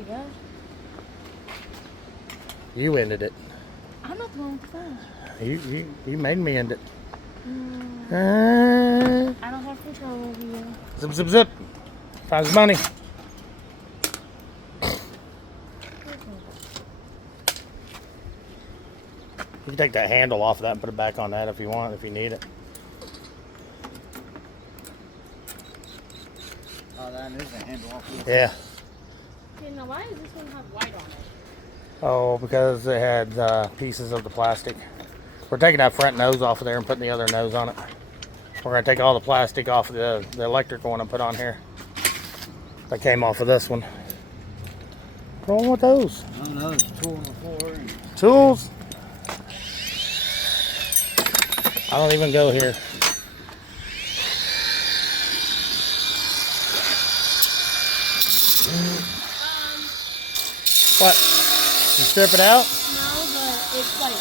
you go. You ended it. I'm not the one with the phone. You made me end it. I don't have control over you. Zip, zip, zip. Find some money. You can take that handle off of that and put it back on that if you want, if you need it. Oh, that is a handle off. Yeah. Okay, now why does this one have white on it? Oh, because it had pieces of the plastic. We're taking that front nose off of there and putting the other nose on it. We're going to take all the plastic off of the electrical one and put on here. That came off of this one. What's wrong with those? I don't know, it's a tool on the floor. Tools? I don't even go here. What? You strip it out? No, but it's like,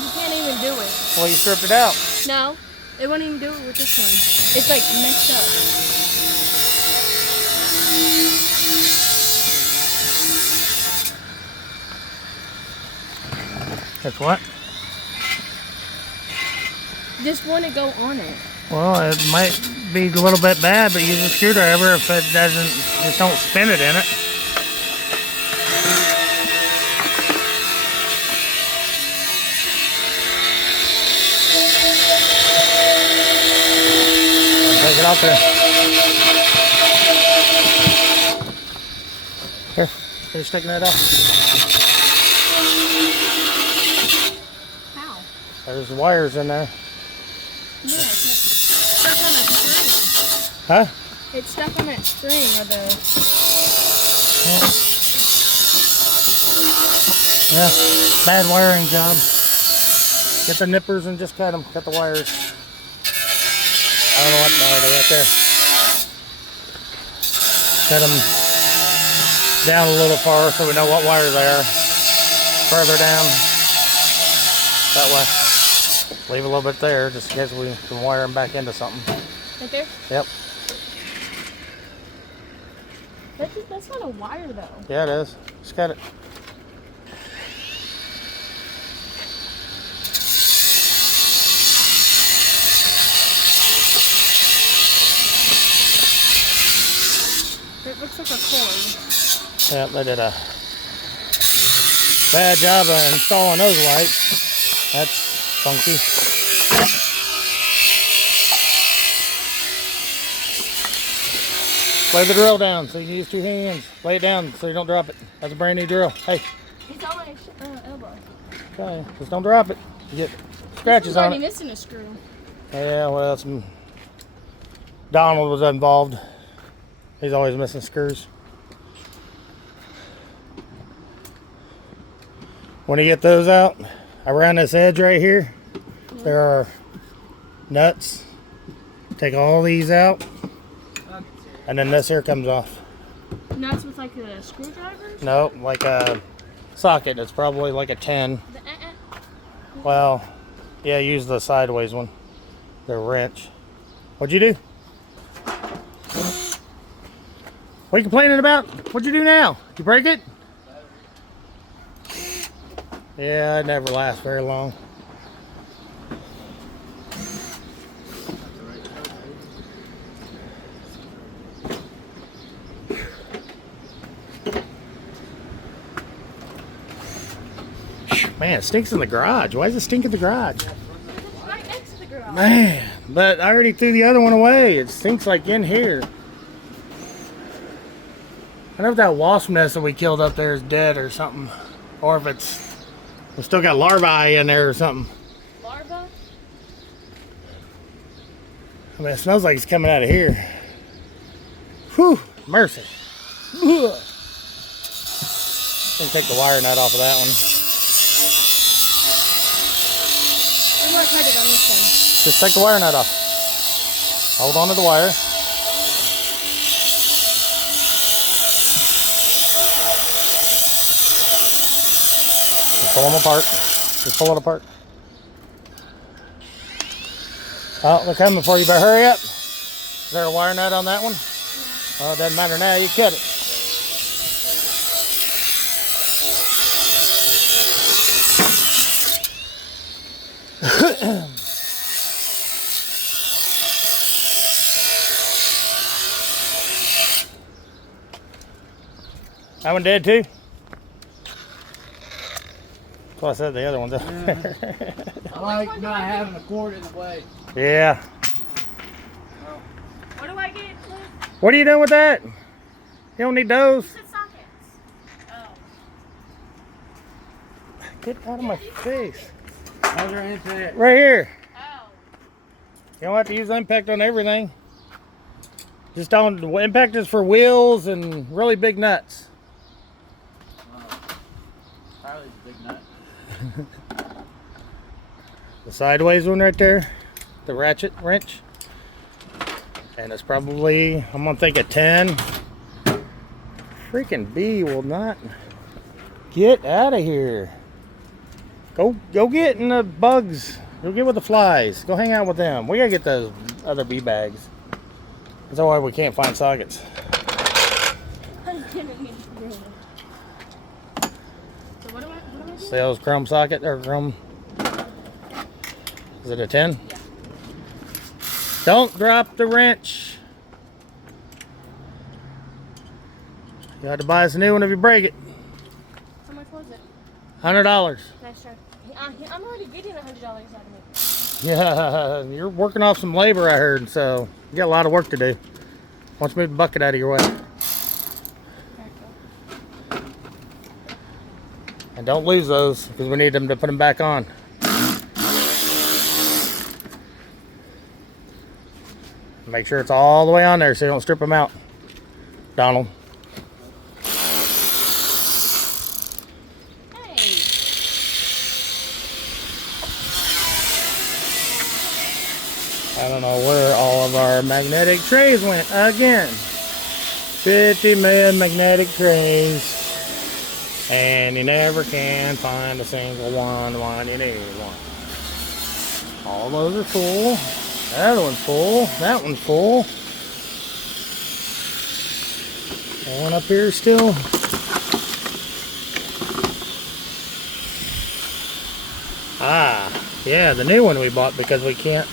you can't even do it. Well, you stripped it out. No, it won't even do it with this one. It's like messed up. That's what? Just want to go on it. Well, it might be a little bit bad, but use a screwdriver if it doesn't, just don't spin it in it. Take it out there. Here, finish taking that off. How? There's wires in there. Yeah, it's stuck on a string. Huh? It's stuck on that string or the... Yeah, bad wiring job. Get the nippers and just cut them. Cut the wires. I don't know what, no, they're right there. Cut them down a little far so we know what wires they are. Further down. That way. Leave a little bit there just in case we can wire them back into something. Right there? Yep. That's not a wire though. Yeah, it is. Just cut it. It looks like a cord. Yep, they did a bad job of installing those lights. That's funky. Lay the drill down so you can use 2 hands. Lay it down so you don't drop it. That's a brand new drill. Hey. It's on my elbow. Okay, just don't drop it. You get scratches on already it. missing a screw. Yeah, well, Donald was involved. He's always missing screws. When you get those out, around this edge right here, there are nuts. Take all these out, and then this here comes off. Nuts with like a screwdriver? No, like a socket. It's probably like a 10. Well, yeah, use the sideways one. The wrench. What'd you do? What are you complaining about? What'd you do now? You break it? Yeah, it never lasts very long. Man, it stinks in the garage. Why does it stink in the garage? It's right next to the garage. Man, but I already threw the other one away. It stinks like in here. I don't know if that wasp nest that we killed up there is dead or something. Or if we still got larvae in there or something. Larva? I mean, it smells like it's coming out of here. Whew, mercy. Ugh. Gonna take the wire nut off of that one. I'm more excited on this one. Just take the wire nut off. Hold on to the wire. Just pull them apart. Just pull it apart. Oh, they're coming for you. Better hurry up. Is there a wire nut on that one? Well, it doesn't matter now. You cut it. That one dead too? That's what I said the other one's up. I like not having a cord in the way. Yeah. What do I get, Cliff? What are you doing with that? You don't need those. You said sockets. Oh. Get out of my face. How's your impact? Right here. Oh. You don't have to use impact on everything. Just don't. Impact is for wheels and really big nuts. Harley's a big nut. The sideways one right there, the ratchet wrench. And it's probably, I'm gonna think a 10. Freaking bee will not get out of here. Go get in the bugs. Go get with the flies. Go hang out with them. We gotta get those other bee bags. That's why we can't find sockets. I didn't mean to do it. So what do I do? Sales chrome socket or chrome. Is it a 10? Yeah. Don't drop the wrench. You have to buy us a new one if you break it. How much was it? $100. Nice try. I'm already getting $100 out of it. Yeah, you're working off some labor, I heard, so you got a lot of work to do. Why don't you move the bucket out of your way? And don't lose those, because we need them to put them back on. Make sure it's all the way on there so you don't strip them out. Donald. Hey. I don't know where all of our magnetic trays went again. 50 million magnetic trays. And you never can find a single one you need one. All those are full. That one's full. That one's full. One up here still. Ah, yeah, the new one we bought because we can't.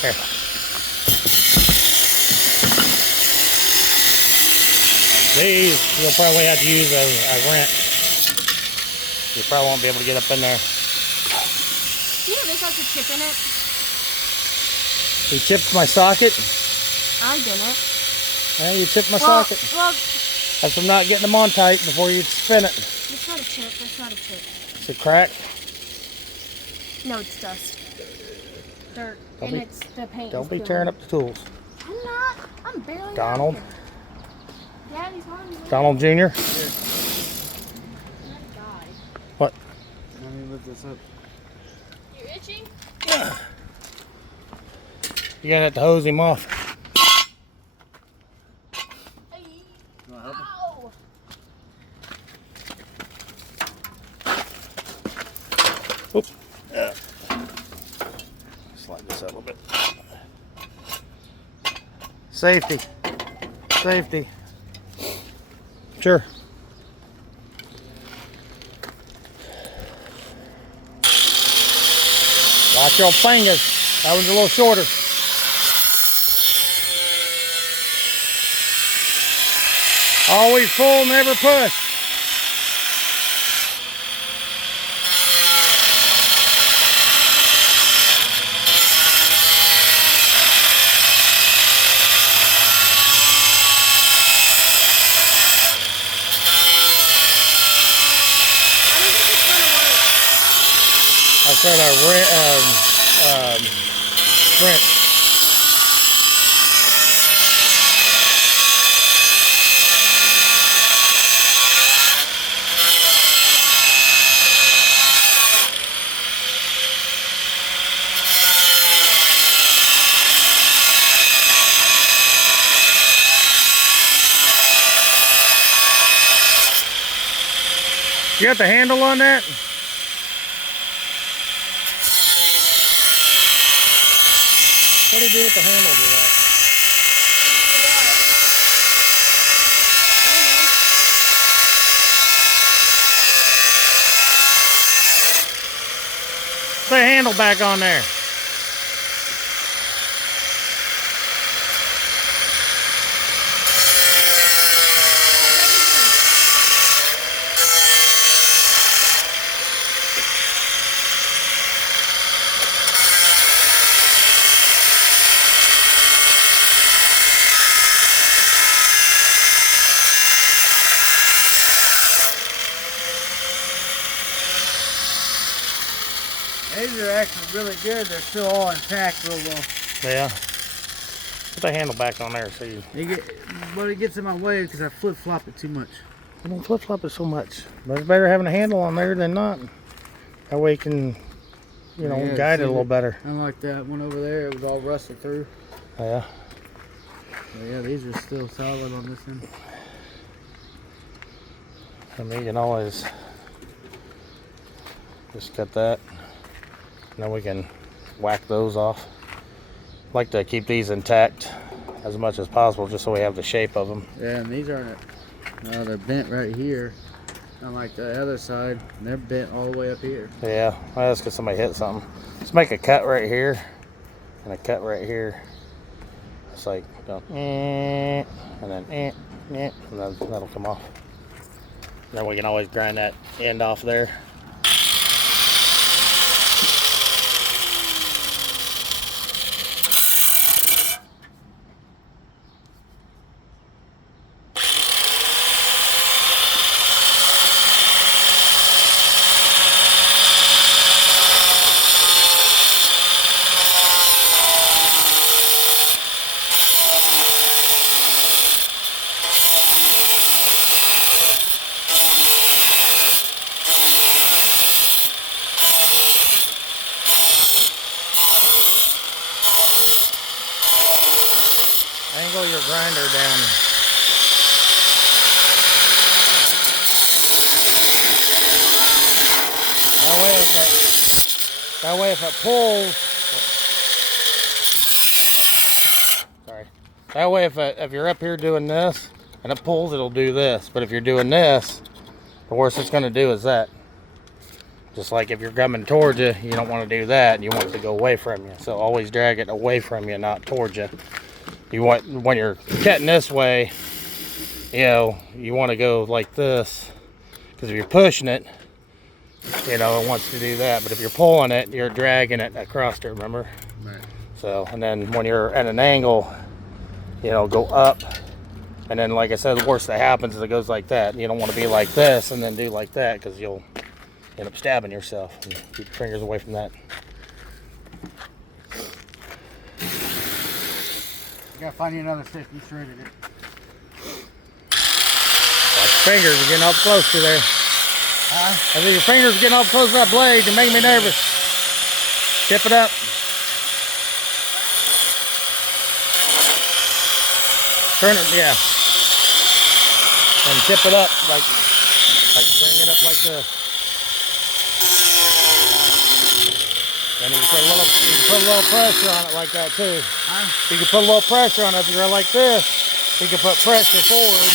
Here. These, you'll probably have to use a wrench. You probably won't be able to get up in there. You know this has a chip in it? You chipped my socket? I didn't. Yeah, you chipped my socket. Well, That's from not getting them on tight before you spin it. it's not a chip. That's not a chip. It's a crack. No, it's dust. Dirt. Don't And be- it's the paint. Don't is be peeling. tearing up the tools. I'm not. I'm barely. Donald. out there. Daddy's hungry. Donald Jr. That guy. What? Let me lift this up. You itchy? You're gonna have to hose him off. Hey. You want help? Ow. Oops. Slide this out a little bit. Safety. Safety. Sure. Watch your fingers. That one's a little shorter. Always pull, never push. I said a wrench. You got the handle on that? What do you do with the handle to that? handle back on there. These are actually really good. They're still all intact real well. Yeah. Put the handle back on there so you But it gets in my way because I flip flop it too much. don't flip flop it so much. But it's better having a handle on there than not. That way you can, you know, Yeah, guide it a see little better. Unlike that one over there, it was all rusted through. Yeah. But yeah, these are still solid on this end. I mean, you can always just cut that. And then we can whack those off. Like to keep these intact as much as possible just so we have the shape of them. Yeah, and these aren't, no, they're bent right here. Unlike the other side, they're bent all the way up here. Yeah, well, that's because somebody hit something. Let's make a cut right here and a cut right here. It's like, go, and then, and then that'll come off. And then we can always grind that end off there. Angle your grinder down. That way if it pulls, sorry. That way if you're up here doing this and it pulls, it'll do this. But if you're doing this, the worst it's going to do is that. Just like if you're coming towards you, you don't want to do that. You want it to go away from you. So always drag it away from you, not towards you. You want, when you're cutting this way, you know, you want to go like this, because if you're pushing it, you know, it wants to do that. But if you're pulling it, you're dragging it across it, remember? Right. So, and then when you're at an angle, you know, go up. And then, like I said, the worst that happens is it goes like that. You don't want to be like this and then do like that, because you'll end up stabbing yourself. And keep your fingers away from that. Gotta find you another stick. You shredded it. Watch your fingers are getting up close to there. Huh? I think your fingers are getting up close to that blade. You're making me nervous. Tip it up. Turn it, yeah. And tip it up like bring it up like this. And you can put a little pressure on it like that too. You can put a little pressure on it. If you're like this, you can put pressure forward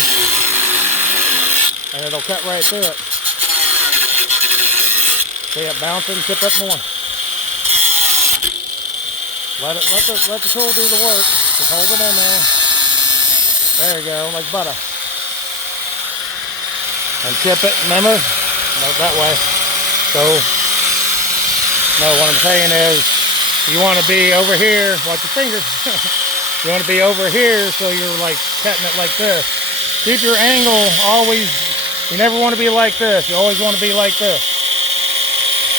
and it'll cut right through it. See it bouncing, tip it more. Let the tool do the work. Just hold it in there. There you go, like butter. And tip it, remember? No, that way. So, no, what I'm saying is, you want to be over here, watch your fingers. You want to be over here so you're like cutting it like this. Keep your angle always, you never want to be like this. You always want to be like this.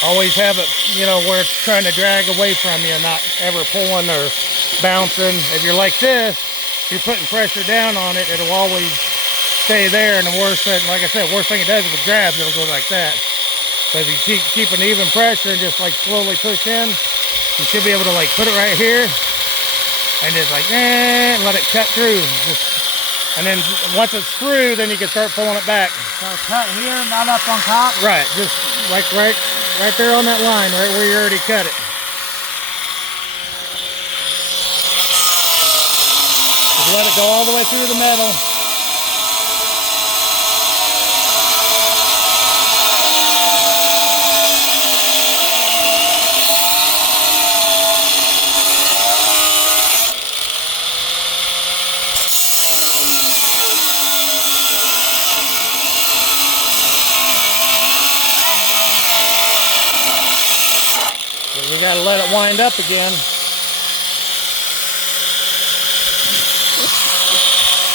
Always have it, you know, where it's trying to drag away from you, not ever pulling or bouncing. If you're like this, you're putting pressure down on it, it'll always stay there. And the worst thing, like I said, worst thing it does if it grabs, it'll go like that. But if you keep an even pressure and just like slowly push in, you should be able to like put it right here and just like, let it cut through. And then once it's through, then you can start pulling it back. So cut here, not up on top? Right, just like right there on that line, right where you already cut it. Just let it go all the way through the metal. gotta let it wind up again.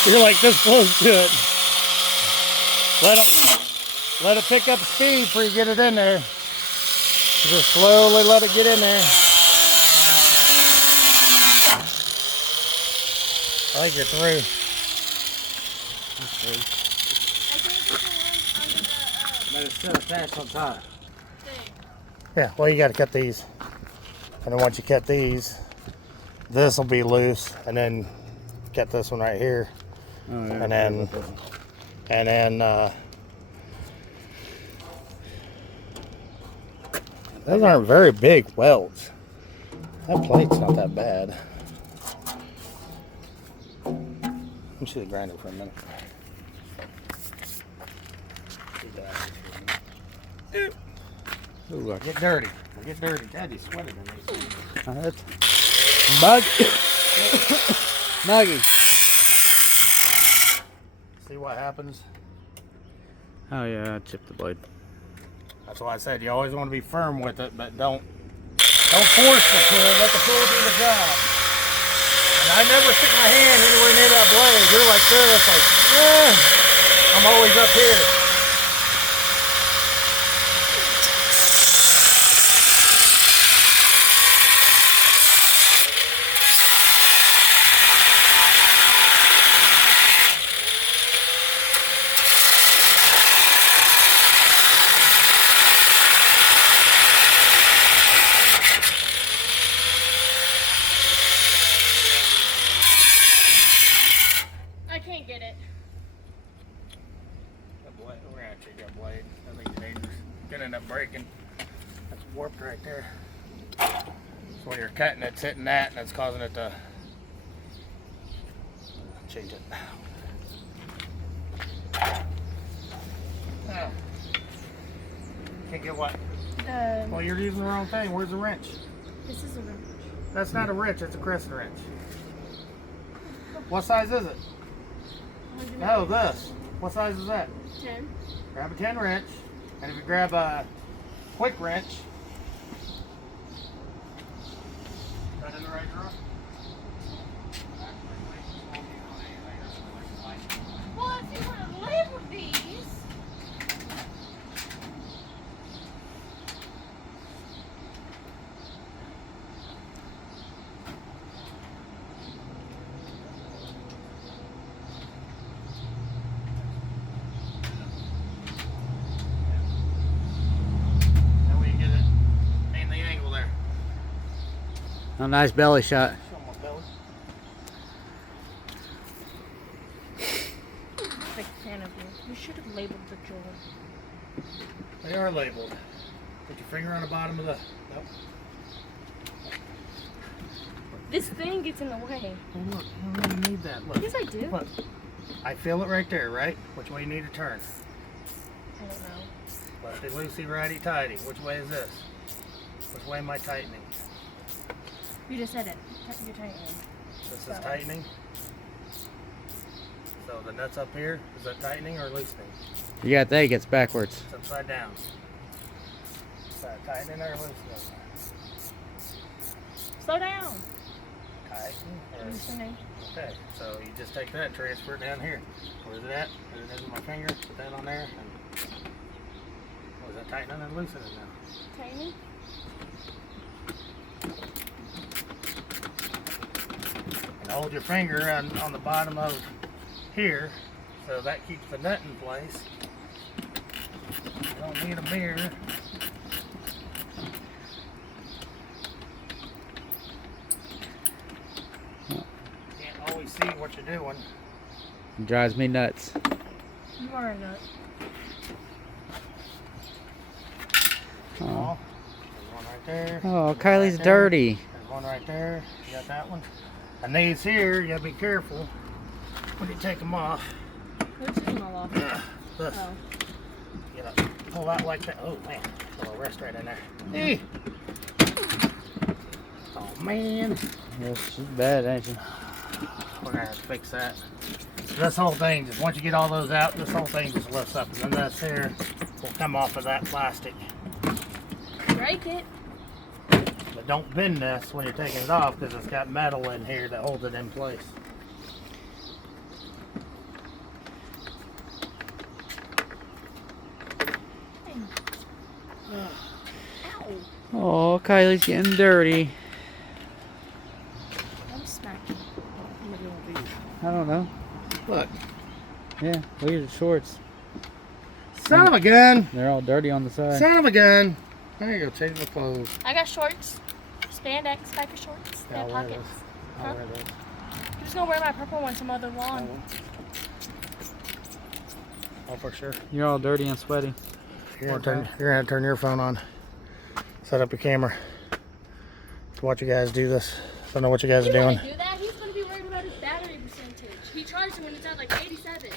You're like this close to it. Let it pick up speed before you get it in there. Just slowly let it get in there. I think you're through. But it's still attached on top. Yeah, well, you got to cut these. And then once you cut these, this will be loose. And then cut this one right here. Oh, yeah, And then, those aren't very big welds. That plate's not that bad. Let me see the grinder for a minute. Ooh, get dirty. Get dirty. Daddy sweated in these. Muggy. Muggy. See what happens? Oh yeah, I chipped the blade. That's why I said you always want to be firm with it, but don't force the tool. Let the tool do the job. And I never stick my hand anywhere near that blade. You're like this, like, I'm always up here. I can't get it. That blade, we're actually got blade. I think it's dangerous. Gonna end up breaking. That's warped right there. So when you're cutting, it's hitting that, and it's causing it to change it. Oh. Can't get what? Well, you're using the wrong thing. Where's the wrench? This is a wrench. That's not a wrench. It's a crescent wrench. What size is it? No, this. What size is that? 10. Grab a 10 wrench, and if you grab a quick wrench, right in the right drawer. Well, if you want to label these. That way you get it in the angle there. A nice belly shot. Show 'em what belly. Big fan of you. You should have labeled the drawer. They are labeled. Put your finger on the bottom of the. Nope. This thing gets in the way. Oh, look, you don't even need that. Look. Yes, I do. Look. I feel it right there, right? Which way you need to turn? I don't know. Lefty loosey, righty tighty. Which way is this? Which way am I tightening? You just said it. You're tightening. This is tightening. So the nuts up here, is that tightening or loosening? You got that, it gets backwards. It's upside down. Is that tightening or loosening? Slow down. Tighten or... Loosening. Okay, so you just take that and transfer it down here. Where's it at? There it is with my finger. Put that on there. And... Was that tightening or loosening now? Tightening. And hold your finger on the bottom of here, so that keeps the nut in place. You don't need a mirror. Can't always see what you're doing. It drives me nuts. You are a nut. Oh, There's one right there. oh Kylie's dirty. There's one right there. You got that one? And these here, you gotta be careful when you take them off. Which is my off? This. Oh. You gotta pull out like that. Oh man, a little rest right in there. Hey. Oh man. Yeah, she's bad, ain't she? We're gonna have to fix that. This whole thing, just once you get all those out, this whole thing just lifts up, and then this here will come off of that plastic. Break it. But But don't bend this when you're taking it off because it's got metal in here that holds it in place. Oh, Kylie's getting dirty. I'm smacking. I don't know. Look. Yeah, look at the shorts. Son of a gun! They're all dirty on the side. Son of a gun! There you go, change the clothes. I got shorts. Spandex biker shorts. They have I'll wear pockets. those. I'll wear those. I'm just gonna wear my purple one some other lawn. Oh, for sure. You're all dirty and sweaty. You're gonna turn your phone on. Set up your camera to watch you guys do this. I don't know what you guys are doing. Do that? He's gonna be worried about his battery percentage. He charges when it's at like 87.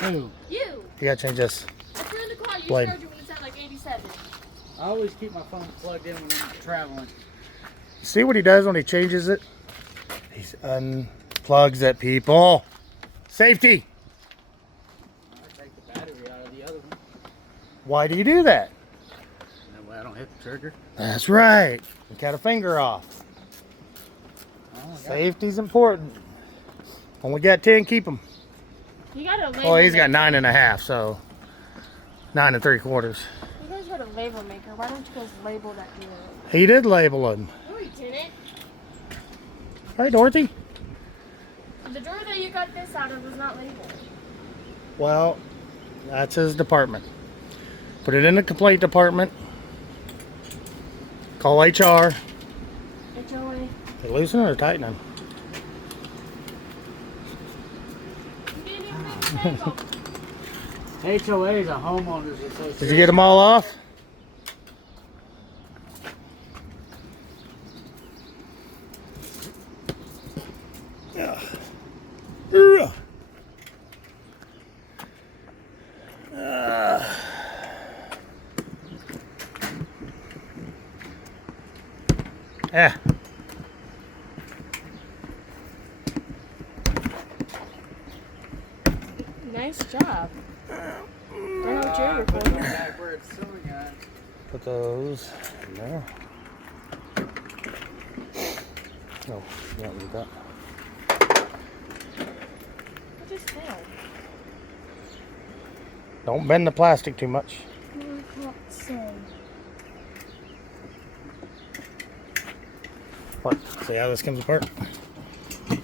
Who? You. You gotta change this. If you're in the car, you Blade. charge it when it's at like 87. I always keep my phone plugged in when I'm traveling. See what he does when he changes it? He unplugs it, people. Safety. I take the battery out of the other one. Why do you do that? That way I don't hit the trigger. That's right. You cut a finger off. Oh, Safety's important. Only got 10, keep them. You gotta label. Oh, he's got maker. 9.5, so 9 3/4. You guys got a label maker. Why don't you guys label that deal? He did label him. No, he didn't. Right, Dorothy? The drawer that you got this out of was not labeled. Well, that's his department. Put it in the complaint department. Call HR. HOA. They loosen it or tighten them? You didn't even make the label. HOA is a homeowners association. Did you get them all off? Yeah. Yeah. Nice job. I don't know what you're recording. Back where it's sewing at. Put those in there. Oh, you don't need that. What just fell? Don't bend the plastic too much. I can't say. What? See how this comes apart? Yes,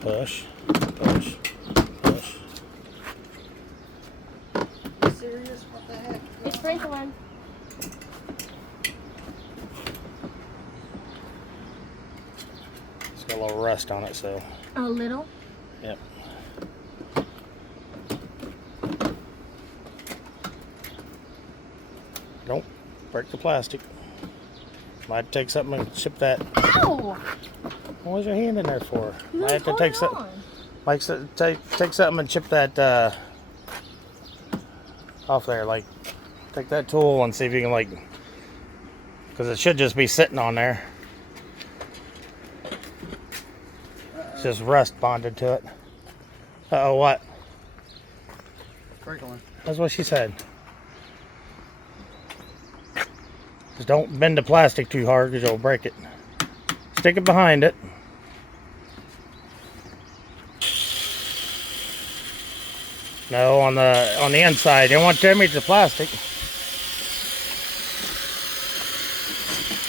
push, push, push. Serious? What the heck? It's sprinkling. It's got a little rust on it, so. A little? Yep. Don't break the plastic. Might take something and chip that. Ow! What's your hand in there for? You Might have to take some. Like take something and chip that off there. Like take that tool and see if you can because it should just be sitting on there. It's just rust bonded to it. Uh oh, what? Sprinkling. That's what she said. Just don't bend the plastic too hard because you'll break it. Stick it behind it. No, on the inside. You don't want to damage the plastic.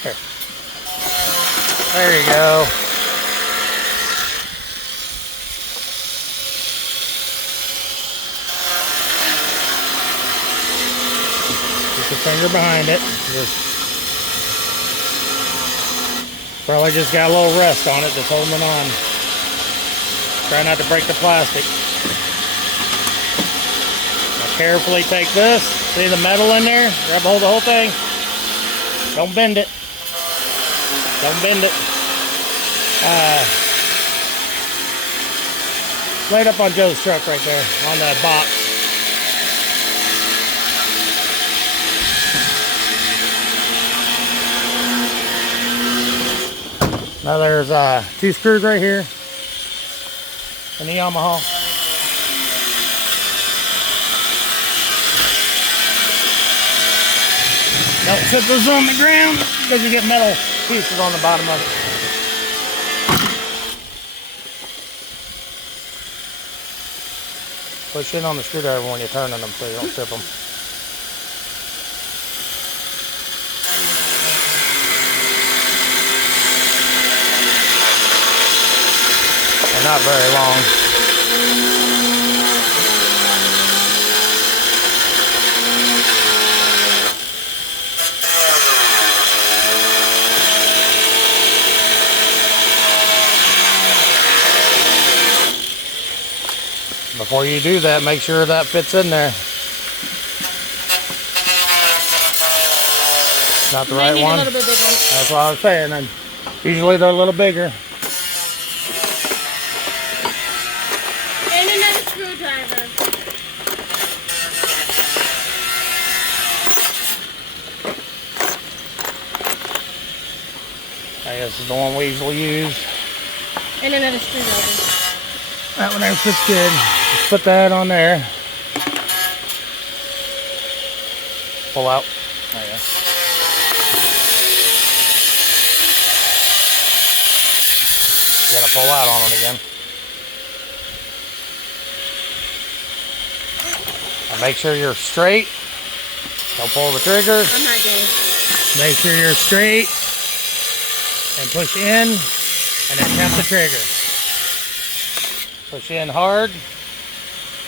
Here. There you go. Put your finger behind it. Probably just got a little rust on it, just holding it on. Try not to break the plastic. Now carefully take this. See the metal in there? Grab hold of the whole thing. Don't bend it. Don't bend it. Right up on Joe's truck right there, on the box. Now there's 2 screws right here in the Yamaha. Don't set those on the ground because you get metal pieces on the bottom of it. Push in on the screwdriver when you're turning them so you don't strip them. They're not very long. Before you do that, make sure that fits in there. Not the right one. A little bit bigger. That's what I was saying. And usually they're a little bigger. And another screwdriver. I guess it's the one we usually use. And another screwdriver. That one there fits good. Just put that on there. Pull out. There you go. You gotta pull out on it again. And make sure you're straight. Don't pull the trigger. I'm not doing. Make sure you're straight. And push in. And then tap the trigger. Push in hard.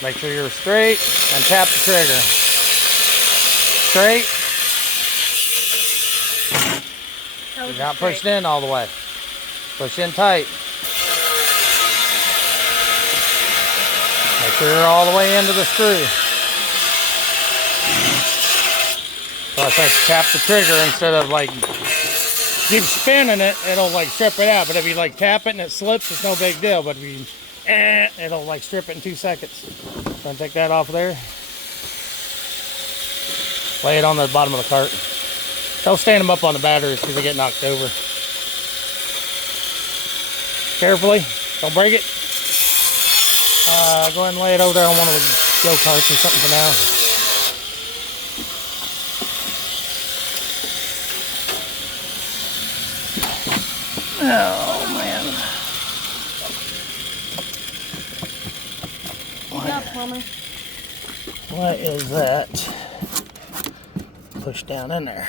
Make sure you're straight and tap the trigger. Straight. You're not pushed in all the way. Push in tight. Make sure you're all the way into the screw. So if I tap the trigger instead of like keep spinning it, it'll like strip it out. But if you like tap it and it slips, it's no big deal. But if you it'll like strip it in 2 seconds. Gonna take that off there. Lay it on the bottom of the cart. Don't stand them up on the batteries because they get knocked over. Carefully, don't break it. Go ahead and lay it over there on one of the go-karts or something for now. Oh man. What is that? Push down in there.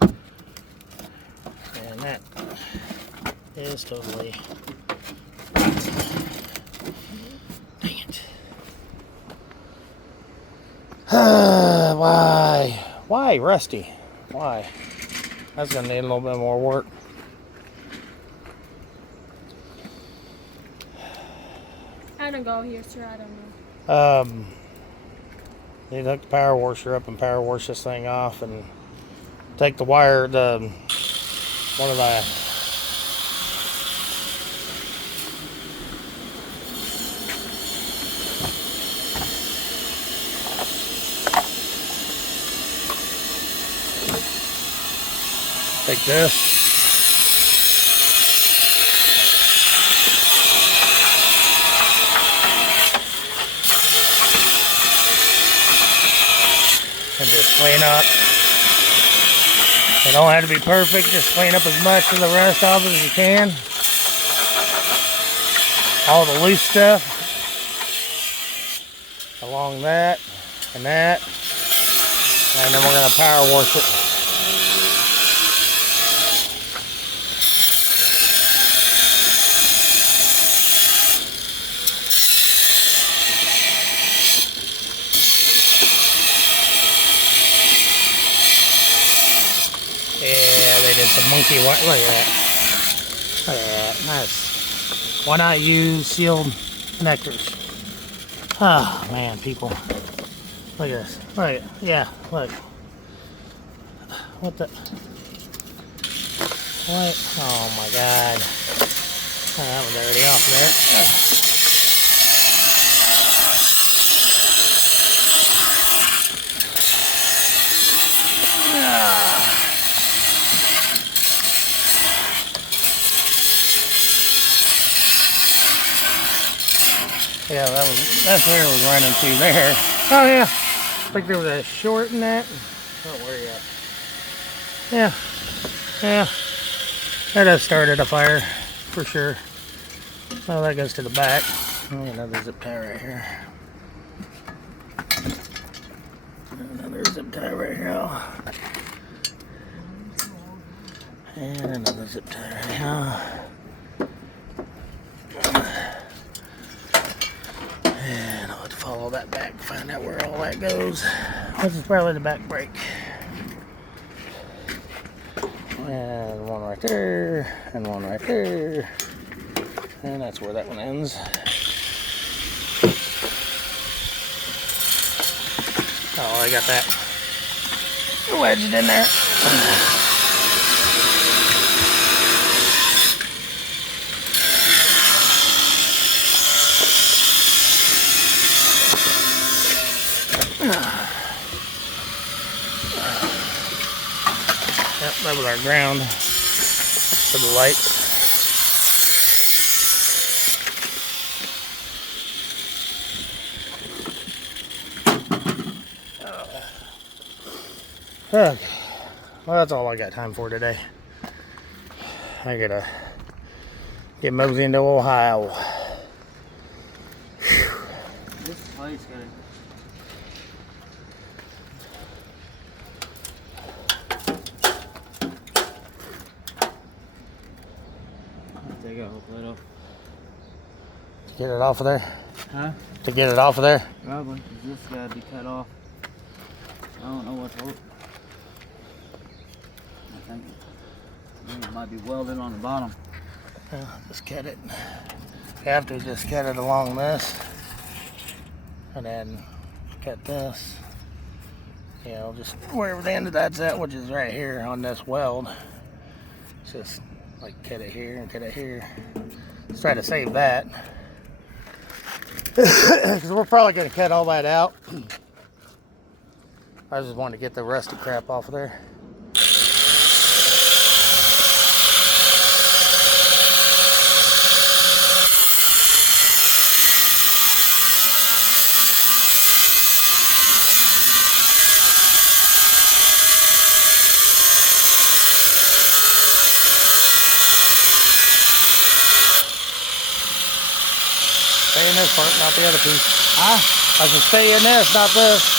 And that is totally. Dang it. Why? Why, Rusty? Why? That's gonna need a little bit more work. I don't go here, sir. I don't know. Need to hook the power washer up and power wash this thing off and take the wire, what are they? Take this. And just clean up. It don't have to be perfect, just clean up as much of the rest of it as you can. All the loose stuff. Along that and that. And then we're going to power wash it. The monkey, look at that. Look at that. Nice. Why not use sealed connectors? Oh man, people. Look at this. Look, yeah, look. What the? What? Oh my god. Oh, that was already off there. Yeah, that's where it was running through there. Oh yeah, I think there was a short in that. Oh, where are you at? Yeah, yeah. That has started a fire for sure. Oh, that goes to the back. Oh, another zip tie right here. Another zip tie right here. And another zip tie right here. And I'll have to follow that back, find out where all that goes. This is probably the back brake. And one right there, and one right there. And that's where that one ends. Oh, I got that wedged in there. Yep, that was our ground for the lights. Okay, well that's all I got time for today. I gotta get mosey into Ohio. This place got take a whole plate off. Get it off of there? Huh? To get it off of there? Probably, 'cause this gotta be cut off. I don't know what to look. I think it might be welded on the bottom. Yeah, just cut it. You have to just cut it along this. And then cut this. You know, just wherever the end of that's at, which is right here on this weld. Just like cut it here and cut it here. Let's try to save that. Because we're probably going to cut all that out. I just wanted to get the rusty crap off of there. Stay in this part, not the other piece. Huh? I should stay in this, not this.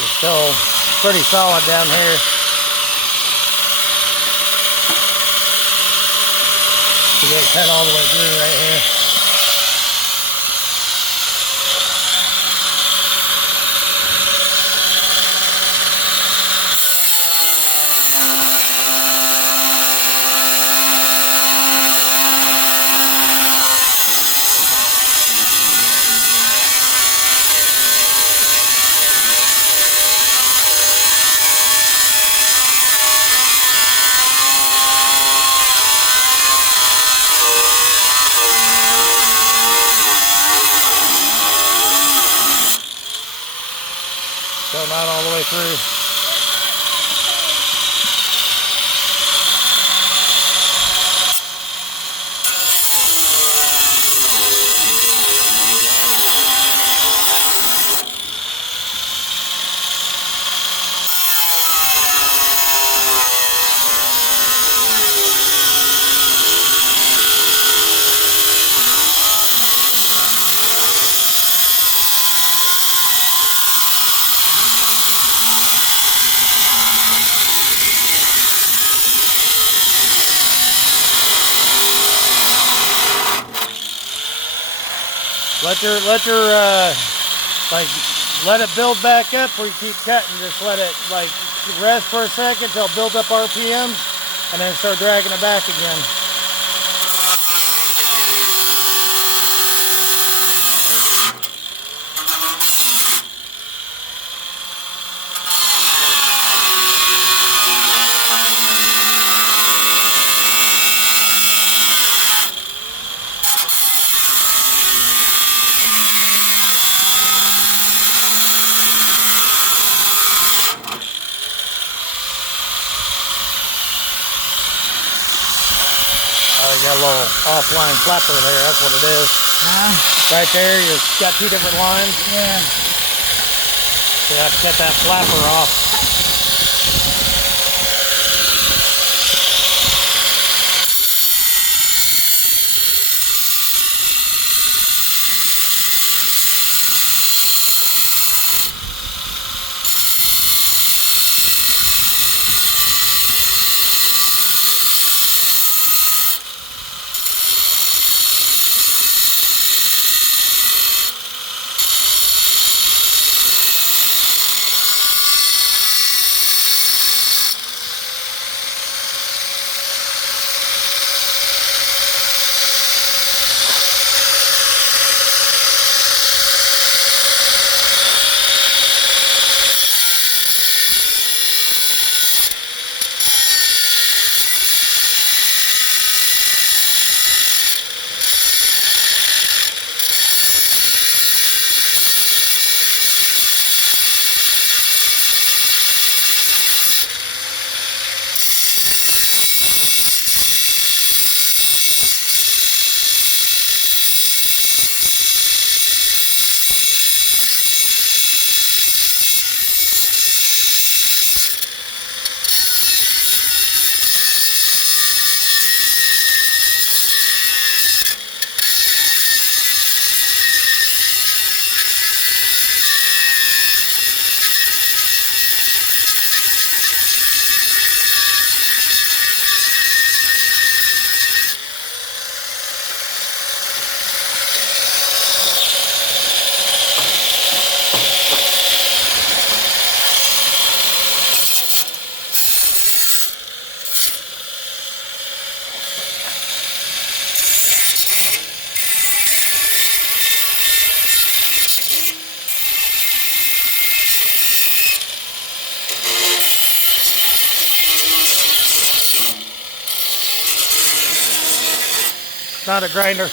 It's still pretty solid down here. You get it cut all the way through right here. Still not all the way through. Let your like let it build back up or you keep cutting. Just let it like rest for a second till it builds up RPM and then start dragging it back again. You got a little offline flapper there, that's what it is. Right there, you've got two different lines. Yeah. So you have to cut that flapper off. Not a grinder.